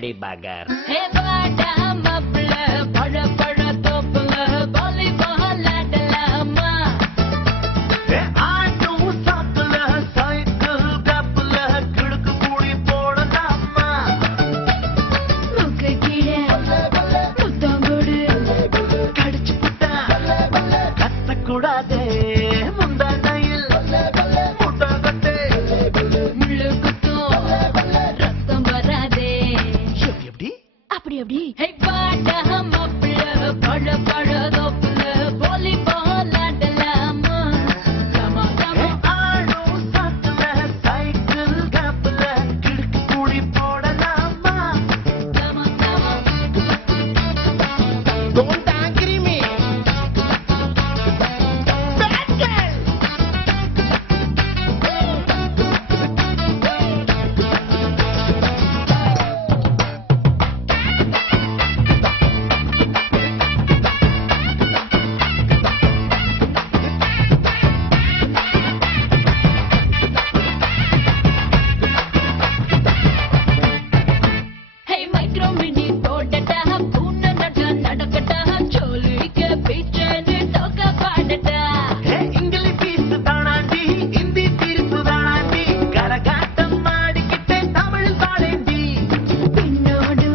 Lady பகர். கூடாதே முந்தானையில் முட்டாகத்தே முள்ளு குத்தும் ரத்தம் வராதே. எப்படி அப்படி அப்படி ஹே பாடா மாப்பிள்ள பழ பழ தோப்புல வாலிபால் ஆடலாமா. கமா கமா ஆடும் சாக்குல சைக்கிள் கேப்ல கிடுக்கு கூடி போடலாமா. கமா கமா Don't angry me. Hey micro mini போடடா பூன நட நடக்கடா சோலிக்க பிச்சனு தோக்க பாடடா. இங்கிலீஷ் பீஸ் தானாண்டி ஹிந்தி பீஸ் தானாண்டி கரகாட்டம் மாடிக்கிட்டே தமிழ் பாடேண்டி. பின்னோடு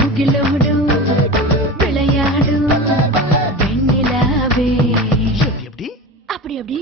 முகிலோடு விளையாடு வெண்ணிலாவே. எப்படி அப்படி அப்படி